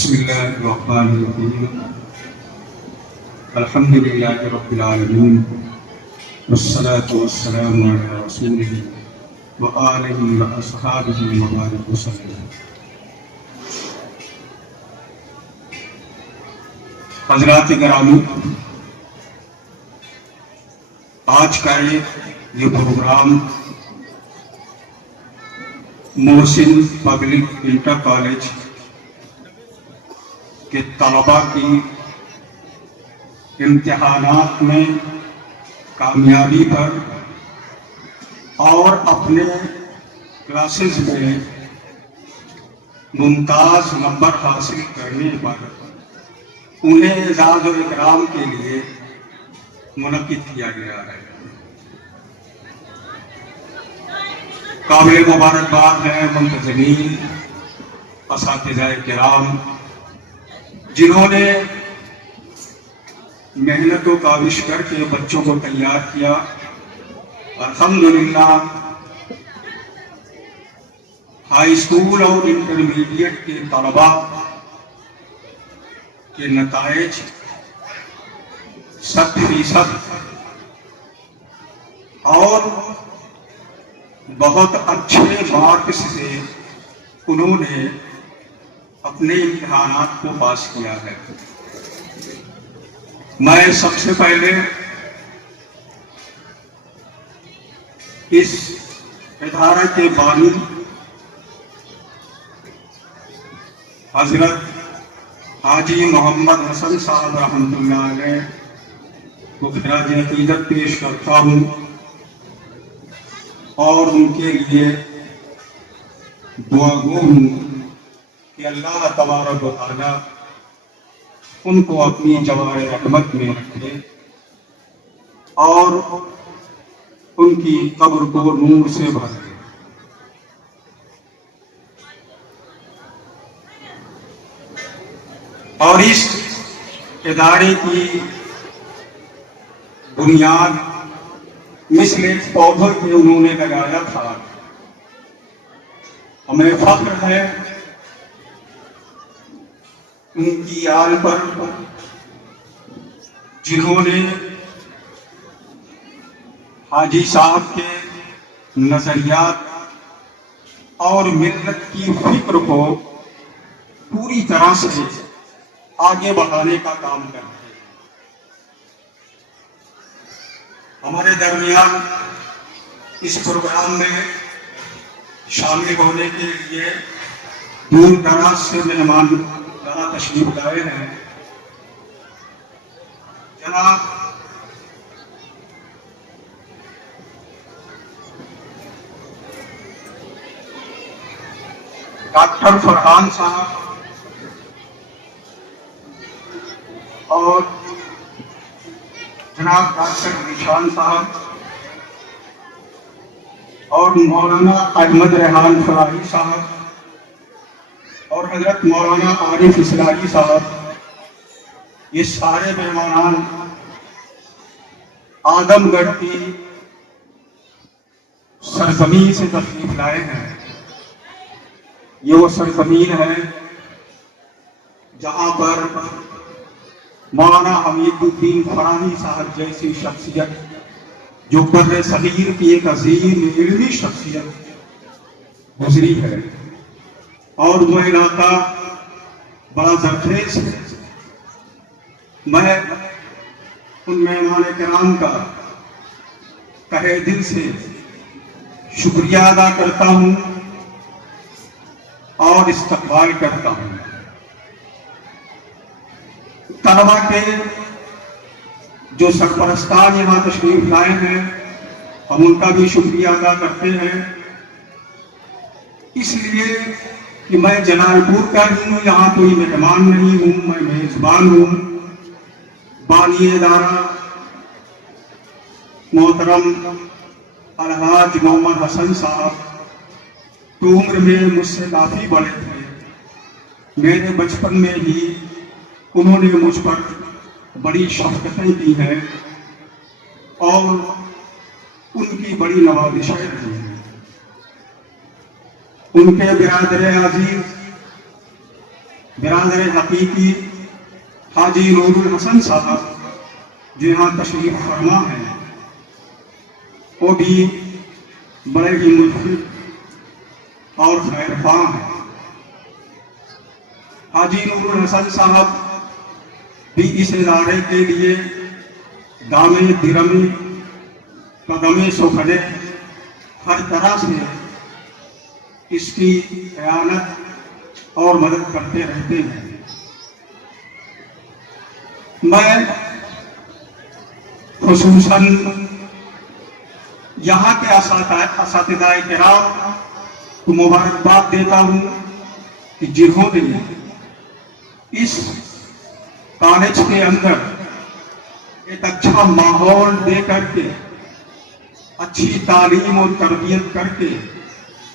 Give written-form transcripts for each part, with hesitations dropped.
بسم اللہ الرحمن الرحیم الحمد للہ رب العالمین والصلاة والسلام علی رسولہ وآلہ واصحابہ وبارک وسلم۔ حضرات گرامی، آج کا یہ پروگرام محسن پبلک انٹر کالج کے طلباء کی امتحانات میں کامیابی پر اور اپنے کلاسز میں ممتاز نمبر حاصل کرنے پر انہیں اعزاز و اکرام کے لیے منعقد کیا گیا ہے۔ قابل مبارکباد ہیں منتظمین، اساتذہ کرام، جنہوں نے محنت و کاوش کر کے بچوں کو تیار کیا۔ الحمدللہ ہائی اسکول اور انٹرمیڈیٹ کے طلباء کے نتائج 100% اور بہت اچھے مارکس سے انہوں نے اپنے امتحانات کو پاس کیا ہے۔ میں سب سے پہلے اس ادارے کے بانی حضرت حاجی محمد حسن صاحب رحمۃ اللہ علیہ کو خراج عقیدت پیش کرتا ہوں اور ان کے لیے دعا گو ہوں کہ اللہ تبارک و تعالی ان کو اپنی جوار رحمت میں رکھے اور ان کی قبر کو نور سے بھر دے۔ اور اس ادارے کی بنیاد مثل ایک پودے کے انہوں نے لگایا تھا۔ ہمیں فخر ہے ان کی آل پر، جنہوں نے حاجی صاحب کے نظریات اور ملت کی فکر کو پوری طرح سے آگے بڑھانے کا کام کرتے ہیں۔ ہمارے درمیان اس پروگرام میں شامل ہونے کے لیے دور دراز سے مہمان تشریف لائے ہیں۔ جناب ڈاکٹر فرحان صاحب اور جناب ڈاکٹر نشان صاحب اور مولانا احمد ریحان فلاحی صاحب اور حضرت مولانا عارف اصلاحی صاحب، یہ سارے مہمانان آدم گڑھ کی سرزمین سے تشریف لائے ہیں۔ یہ وہ سرزمین ہے جہاں پر مولانا حمید الدین فراہی صاحب جیسی شخصیت، جو بر صغیر کی ایک عظیم علمی شخصیت گزری ہے، اور وہ علاقہ بڑا زرخیز ہے۔ میں ان مہمان کرام کا تہہ دل سے شکریہ ادا کرتا ہوں اور استقبال کرتا ہوں۔ طلبا کے جو سرپرستان یہاں تشریف لائے ہیں، ہم ان کا بھی شکریہ ادا کرتے ہیں، اس لیے کہ میں جلال پور کا ہی ہوں، یہاں کوئی مہمان نہیں ہوں، میں میزبان ہوں۔ بانی ادارہ محترم الحاج محمد حسن صاحب تو عمر میں مجھ سے کافی بڑے تھے۔ میرے بچپن میں ہی انہوں نے مجھ پر بڑی شفقتیں کی ہیں اور ان کی بڑی نوازشیں رہی ہیں۔ ان کے برادر عزیز برادر حقیقی حاجی نور الحسن صاحب جو یہاں تشریف فرما ہے، وہ بھی بڑے ہی ملفت اور خیر خواہ ہیں۔ حاجی نور الحسن صاحب بھی اس ادارے کے لیے دامے درمے قدمے سکھلے ہر طرح سے اس کی اعانت اور مدد کرتے رہتے ہیں۔ میں خصوصاً یہاں کے اساتذہ کرام کو مبارکباد دیتا ہوں کہ جنہوں نے اس کالج کے اندر ایک اچھا ماحول دے کر کے، اچھی تعلیم اور تربیت کر کے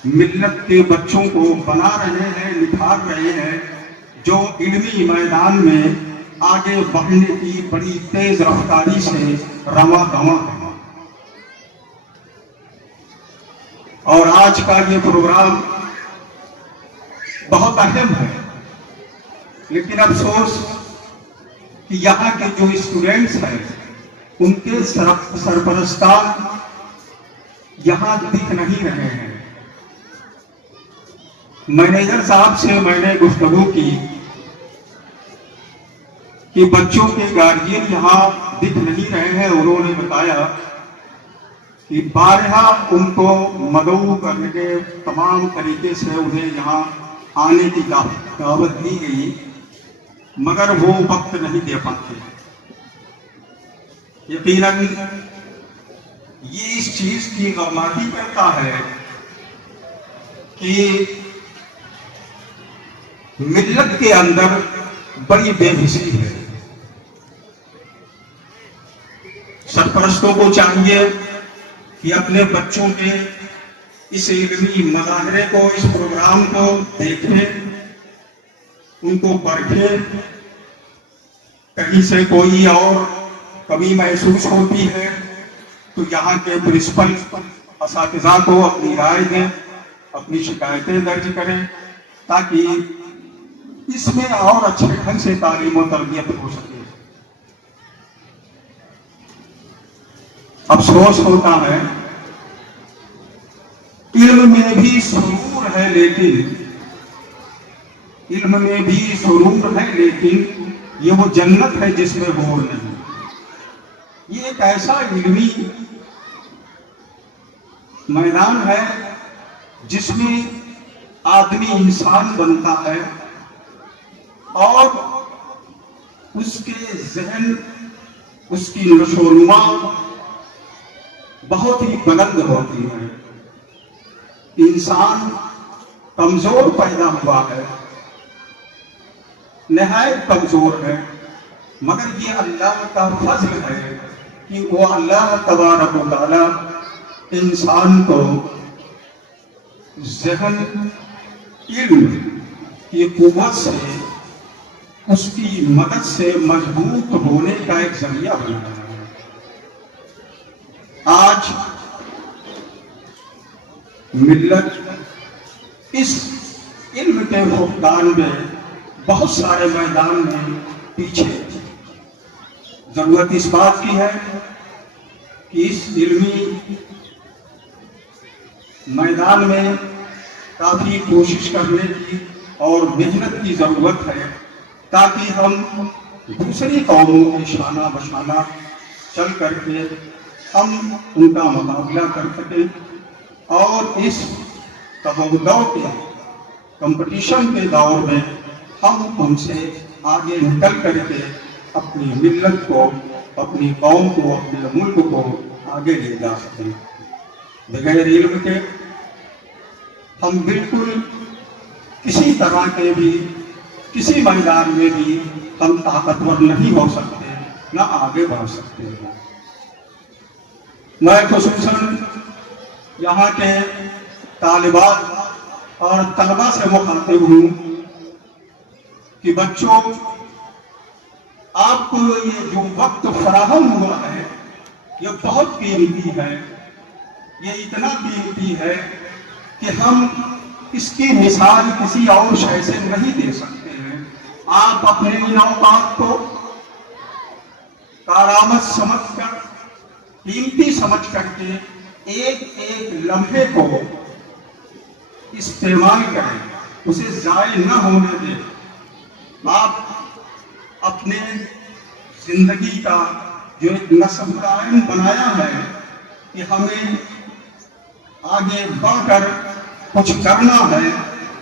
ملت کے بچوں کو بنا رہے ہیں، نکھار رہے ہیں، جو علمی میدان میں آگے بڑھنے کی بڑی تیز رفتاری سے رواں دواں ہے۔ اور آج کا یہ پروگرام بہت اہم ہے، لیکن افسوس کہ یہاں کے جو اسٹوڈنٹس ہیں ان کے سرپرستان یہاں دکھ نہیں رہے ہیں۔ مینیجر صاحب سے میں نے گفتگو کی کہ بچوں کے گارجین یہاں دکھ نہیں رہے ہیں۔ انہوں نے بتایا کہ بارہا ان کو مدعو کرنے کے تمام طریقے سے انہیں یہاں آنے کی دعوت دی گئی، مگر وہ وقت نہیں دے پاتے۔ یقیناً یہ اس چیز کی غمازی کرتا ہے کہ ملت کے اندر بڑی بے حسی ہے۔ سرپرستوں کو چاہیے کہ اپنے بچوں کے اس علمی مظاہرے کو، اس پروگرام کو دیکھیں، ان کو پرکھیں۔ کہیں سے کوئی اور کمی محسوس ہوتی ہے تو یہاں کے پرنسپل اساتذہ کو اپنی رائے دیں، اپنی شکایتیں درج کریں، تاکہ اس میں اور اچھے ڈھنگ سے تعلیم و تربیت ہو سکے۔ افسوس ہوتا ہے، علم میں بھی سرور ہے لیکن یہ وہ جنت ہے جس میں غور نہیں۔ یہ ایک ایسا علمی میدان ہے جس میں آدمی انسان بنتا ہے اور اس کے ذہن، اس کی نشو و نما بہت ہی بلند ہوتی ہے۔ انسان کمزور پیدا ہوا ہے، نہایت کمزور ہے، مگر یہ اللہ کا فضل ہے کہ وہ اللہ تبارک و تعالی انسان کو ذہن، علم کی قوت سے، اس کی مدد سے مضبوط ہونے کا ایک ذریعہ بنا ہے۔ آج ملت اس علم کے فقدان میں بہت سارے میدان میں پیچھے ہے۔ ضرورت اس بات کی ہے کہ اس علمی میدان میں کافی کوشش کرنے کی اور محنت کی ضرورت ہے، تاکہ ہم دوسری قوموں کے شانہ بشانہ چل کر کے ہم ان کا مقابلہ کر سکیں، اور اس تبادلوں کے کمپٹیشن کے دور میں ہم ان سے آگے نکل کر کے اپنی ملت کو، اپنی قوم کو، اپنے ملک کو آگے لے جا سکیں۔ بغیر علم کے ہم بالکل کسی طرح کے بھی، کسی میدان میں بھی ہم طاقتور نہیں ہو سکتے، نہ آگے بڑھ سکتے ہیں۔ میں خصوصاً یہاں کے طالبات اور طلبہ سے مخاطب ہوں کہ بچوں، آپ کو یہ جو وقت فراہم ہوا ہے یہ بہت قیمتی ہے، یہ اتنا قیمتی ہے کہ ہم اس کی مثال کسی اور شے سے نہیں دے سکتے ہیں۔ آپ اپنے ان اوقات کو کارآمد سمجھ کر، قیمتی سمجھ کر کے ایک ایک لمحے کو استعمال کریں، اسے ضائع نہ ہونے دیں۔ آپ اپنے زندگی کا جو ایک نصب قائم بنایا ہے کہ ہمیں آگے بڑھ کر کچھ کرنا ہے،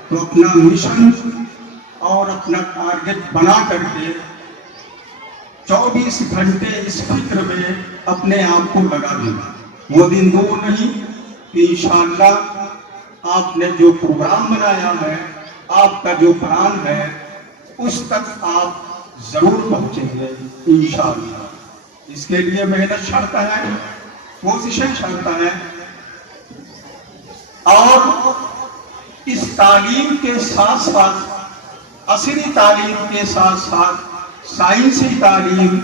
تو اپنا مشن اور اپنا ٹارگٹ بنا کر کے 24 گھنٹے اس فکر میں اپنے آپ کو لگا دیں۔ وہ دن دور نہیں کہ انشاءاللہ آپ نے جو پروگرام بنایا ہے، آپ کا جو پلان ہے، اس تک آپ ضرور پہنچیں گے انشاءاللہ۔ اس کے لیے محنت شرط ہے، کوششیں شرط ہے، اور اس تعلیم کے ساتھ ساتھ، عصری تعلیم کے ساتھ ساتھ سائنسی تعلیم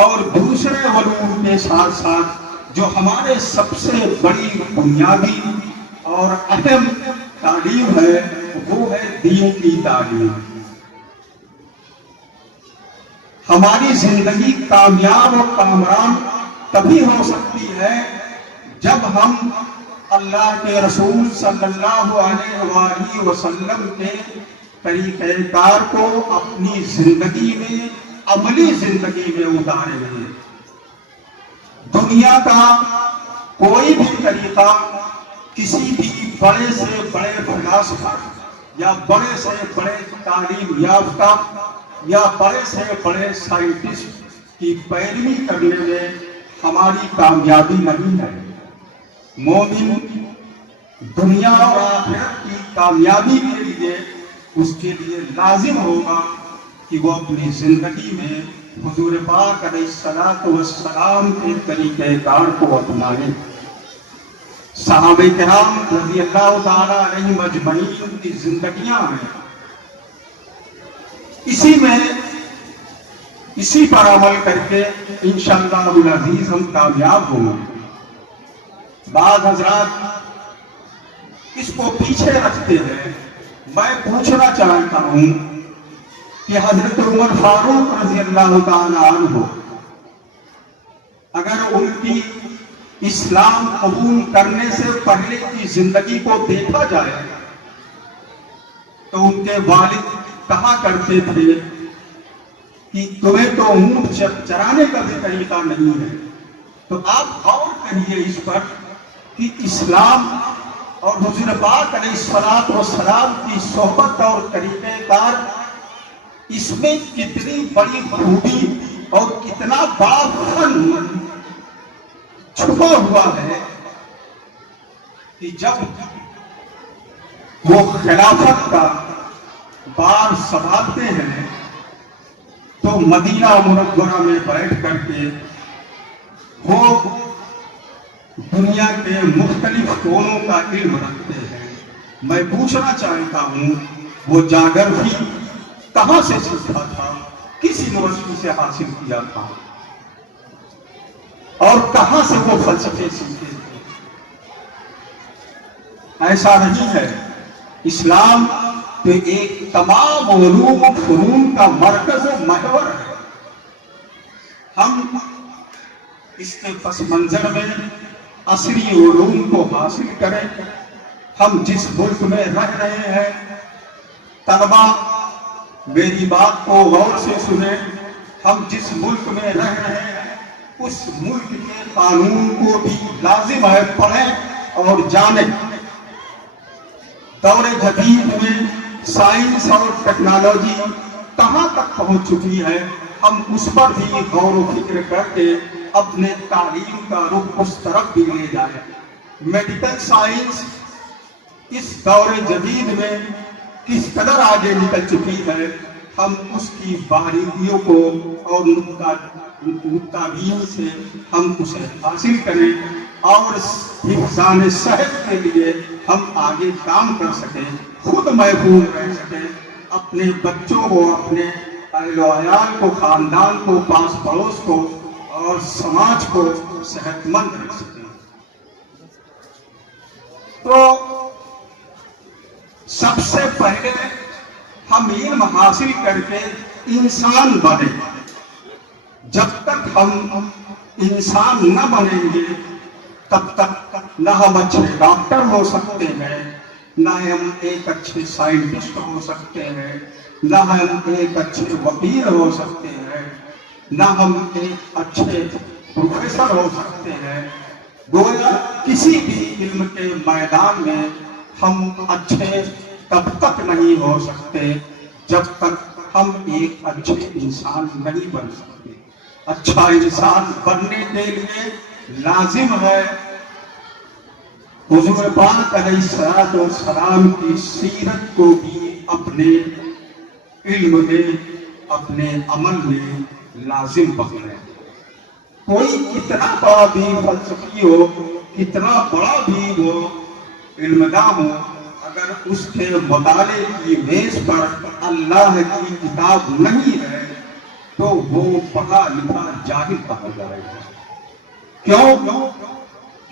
اور دوسرے علوم کے ساتھ ساتھ جو ہمارے سب سے بڑی بنیادی اور اہم تعلیم ہے، وہ ہے دین کی تعلیم۔ ہماری زندگی کامیاب اور کامران تبھی ہو سکتی ہے جب ہم اللہ کے رسول صلی اللہ علیہ وآلہ وسلم کے طریقہ کار کو اپنی زندگی میں، عملی زندگی میں اتاریں گے۔ دنیا کا کوئی بھی طریقہ کسی بھی بڑے سے بڑے فلاسفہ یا بڑے سے بڑے تعلیم یافتہ یا بڑے سے بڑے سائنٹسٹ کی پیروی کرنے میں ہماری کامیابی نہیں ہے۔ مومن دنیا اور آخرت کی کامیابی کے لیے اس کے لیے لازم ہوگا کہ وہ اپنی زندگی میں حضور پاک علیہ الصلوۃ والسلام کے طریقہ کار کو اپنائیں۔ صحابہ کرام رضی اللہ تعالی علیہم اجمعین کی زندگیاں ہیں، اسی پر عمل کر کے انشاءاللہ العزیز ہم کامیاب ہوں گے۔ بعض حضرات اس کو پیچھے رکھتے ہیں۔ میں پوچھنا چاہتا ہوں کہ حضرت عمر فاروق رضی اللہ تعالی عنہ، اگر ان کی اسلام قبول کرنے سے پہلے کی زندگی کو دیکھا جائے تو ان کے والد کہا کرتے تھے کہ تمہیں تو اونٹ چرانے کا بھی طریقہ نہیں ہے۔ تو آپ غور کریے اس پر کہ اسلام اور حضور پاک علیہ الصلوۃ والسلام کی صحبت اور طریقہ کار، اس میں کتنی بڑی خوبی اور کتنا بڑا فن چھپا ہوا ہے کہ جب وہ خلافت کا بار سنبھالتے ہیں تو مدینہ منورہ میں بیٹھ کر کے وہ دنیا کے مختلف کونوں کا علم رکھتے ہیں۔ میں پوچھنا چاہتا ہوں، وہ جاگر بھی کہاں سے سیکھا تھا، کس یونیورسٹی سے حاصل کیا تھا، اور کہاں سے وہ فلسفے سیکھے تھے؟ ایسا نہیں ہے۔ اسلام تو ایک تمام علوم و فنون کا مرکز و محور ہے۔ ہم اس کے پس منظر میں عصری علوم کو حاصل کریں۔ ہم جس ملک میں رہ رہے ہیں، طلبا میری بات کو غور سے سنیں، ہم جس ملک میں رہ رہے ہیں اس ملک کے قانون کو بھی لازم ہے پڑھیں اور جانیں۔ دور جدید میں سائنس اور ٹیکنالوجی کہاں تک پہنچ چکی ہے، ہم اس پر بھی غور و فکر کر کے اپنے تعلیم کا رخ اس طرف بھی لے جائیں۔ میڈیکل سائنس اس دور جدید میں کس قدر آگے نکل چکی ہے، ہم اس کی باریکیوں کو اور نکتہ بین سے ہم اسے حاصل کریں اور حفظان صحت کے لیے ہم آگے کام کر سکیں، خود محفوظ رہ سکیں، اپنے بچوں کو، اپنے اہل و عیال کو، خاندان کو، پاس پڑوس کو اور سماج کو صحت مند رکھ سکیں۔ تو سب سے پہلے ہم علم حاصل کر کے انسان بنے. جب تک ہم انسان نہ بنیں گے تب تک نہ ہم اچھے ڈاکٹر ہو سکتے ہیں، نہ ہم ایک اچھے سائنٹسٹ ہو سکتے ہیں، نہ ہم ایک اچھے وکیل ہو سکتے ہیں، نہ ہم ایک اچھے پروفیسر ہو سکتے ہیں. گویا کسی بھی علم کے میدان میں ہم اچھے تب تک نہیں ہو سکتے جب تک ہم ایک اچھے انسان نہیں بن سکتے. اچھا انسان بننے کے لیے لازم ہے حضور پاک علیہ الصلوۃ والسلام کی سیرت کو بھی اپنے علم میں، اپنے عمل میں لازم پکڑیں. کوئی کتنا بڑا بھی فلسفی ہو، کتنا بڑا بھی وہ علمداں ہو، اگر اس کے مطالعے کی میز پر اللہ کی کتاب نہیں ہے تو وہ پڑھا لکھا جاہل کہا جائے گا.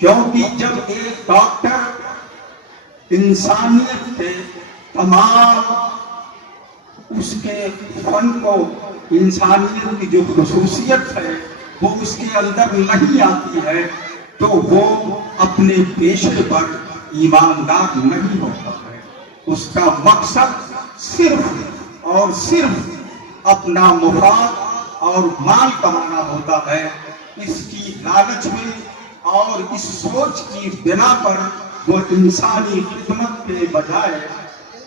کیونکہ جب ایک ڈاکٹر انسانیت کے تمام اس کے فن کو، انسانیت کی جو خصوصیت ہے وہ اس کے اندر نہیں آتی ہے تو وہ اپنے پیشے پر ایماندار نہیں ہوتا ہے. اس کا مقصد صرف اور صرف اپنا مفاد اور مال کمانا ہوتا ہے. اس کی لالچ میں اور اس سوچ کی بنا پر وہ انسانی خدمت کے بجائے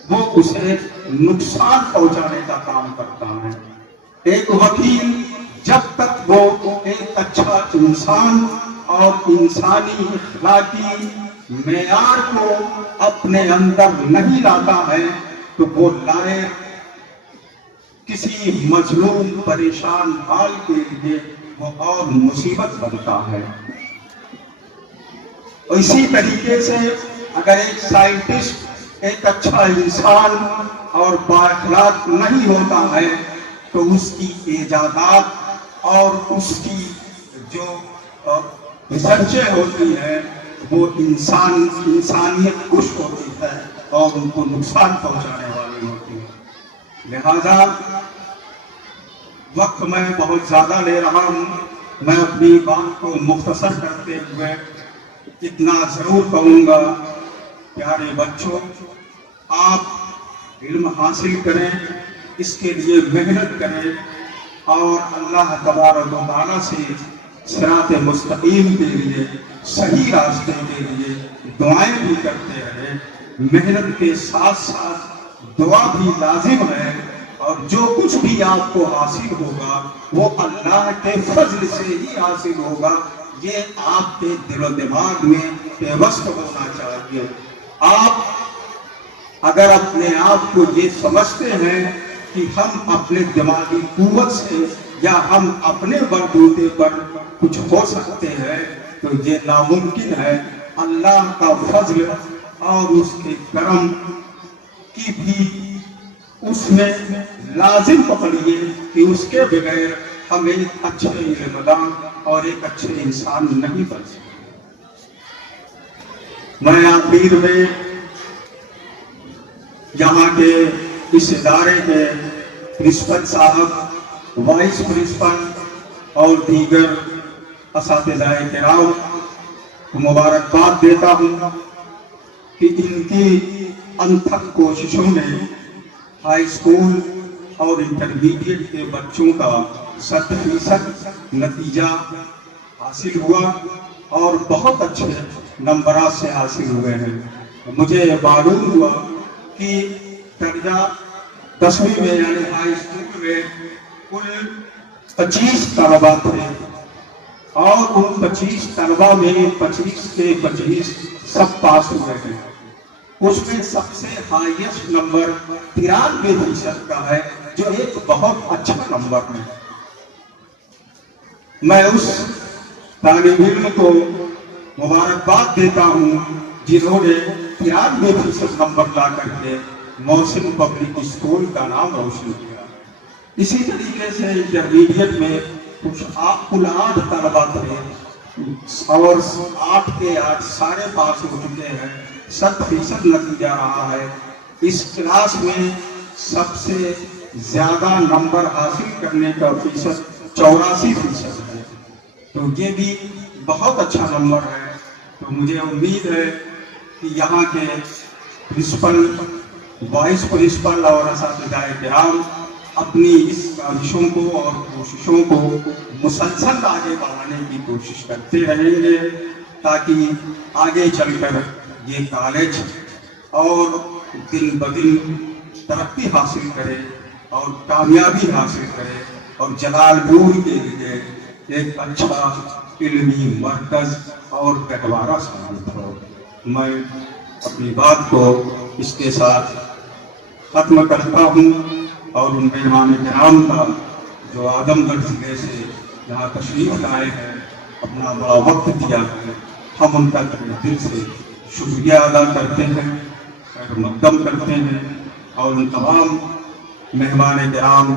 وہ اسے نقصان پہنچانے کا کام کرتا ہے. ایک وکیل جب تک وہ ایک اچھا انسان اور انسانی اخلاقی معیار کو اپنے اندر نہیں لاتا ہے تو وہ لائے کسی مظلوم پریشان حال کے لیے وہ اور مصیبت بنتا ہے. اسی طریقے سے اگر ایک سائنٹسٹ ایک اچھا انسان اور بااخلاق نہیں ہوتا ہے تو اس کی ایجادات اور اس کی جو ریسرچیں ہوتی ہیں وہ انسانیت کش ہوتی ہے اور ان کو نقصان پہنچانے والی ہوتی ہے. لہذا وقت میں بہت زیادہ لے رہا ہوں. میں اپنی بات کو مختصر کرتے ہوئے اتنا ضرور کہوں گا، پیارے بچوں، آپ علم حاصل کریں، اس کے لیے محنت کریں اور اللہ تبارک و تعالیٰ سے صراط مستقیم کے لیے، صحیح راستے کے لیے دعائیں بھی کرتے رہیں. محنت کے ساتھ ساتھ دعا بھی لازم ہے اور جو کچھ بھی آپ کو حاصل ہوگا وہ اللہ کے فضل سے ہی حاصل ہوگا. یہ آپ کے دل و دماغ میں پیوست ہونا چاہیے. آپ اگر اپنے آپ کو یہ سمجھتے ہیں کہ ہم اپنے دماغی قوت سے یا ہم اپنے بلبوتے پر کچھ ہو سکتے ہیں تو یہ ناممکن ہے. اللہ کا فضل اور اس کے کرم کی بھی اس میں لازم پکڑیے کہ اس کے بغیر ہم ایک اچھے علمداں اور ایک اچھے انسان نہیں بن سکتے. میں آخر میں یہاں کے اس ادارے کے پرنسپل صاحب، وائس پرنسپل اور دیگر اساتذہ کرام کو مبارکباد دیتا ہوں کہ ان کی انتھک کوششوں میں ہائی اسکول اور انٹرمیڈیٹ کے بچوں کا 100% نتیجہ حاصل ہوا اور بہت اچھے نمبرات سے حاصل ہوئے ہیں. مجھے معلوم ہوا کہ درجہ 10ویں میں یعنی ہائی اسکول میں کل 25 طلبا تھے اور ان 25 طلبا میں 25 کے 25 سب پاس ہوئے ہیں. اس میں سب سے ہائیسٹ نمبر 93% کا ہے جو ایک بہت اچھا نمبر ہے. میں اس طالب علم کو مبارکباد دیتا ہوں جنہوں نے 93% نمبر لا کر کے محسن پبلک اسکول کا نام روشن کیا. اسی طریقے سے انٹرمیڈیٹ میں کل 8 طلبا تھے اور 8 کے 8 سارے پاس ہو چکے ہیں. 100% نتیجہ رہا ہے. اس کلاس میں سب سے زیادہ نمبر حاصل کرنے کا فیصد 84% ہے، تو یہ بھی بہت اچھا نمبر ہے۔ تو مجھے امید ہے کہ یہاں کے پرنسپل، وائس پرنسپل اور اساتذہ کرام اپنی اس کاوشوں کو اور کوششوں کو مسلسل آگے بڑھانے کی کوشش کرتے رہیں گے، تاکہ آگے چل کر یہ کالج اور دن بدن ترقی حاصل کرے اور کامیابی حاصل کرے اور جلال پور کے لیے ایک اچھا علمی مرکز اور گہوارہ ثابت ہو۔ میں اپنی بات کو اس کے ساتھ ختم کرتا ہوں، اور ان مہمان کرام کا جو اعظم گڑھ ضلع سے یہاں تشریف لائے ہیں، اپنا بڑا وقت دیا ہے، ہم ان کا تہہ دل سے شکریہ ادا کرتے ہیں، خیر مقدم کرتے ہیں، اور ان تمام مہمان کرام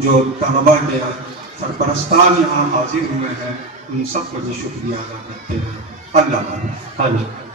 جو طلبا کے سرپرستان یہاں حاضر ہوئے ہیں، ان سب کو بھی شکریہ ادا کرتے ہیں۔ اللہ حافظ۔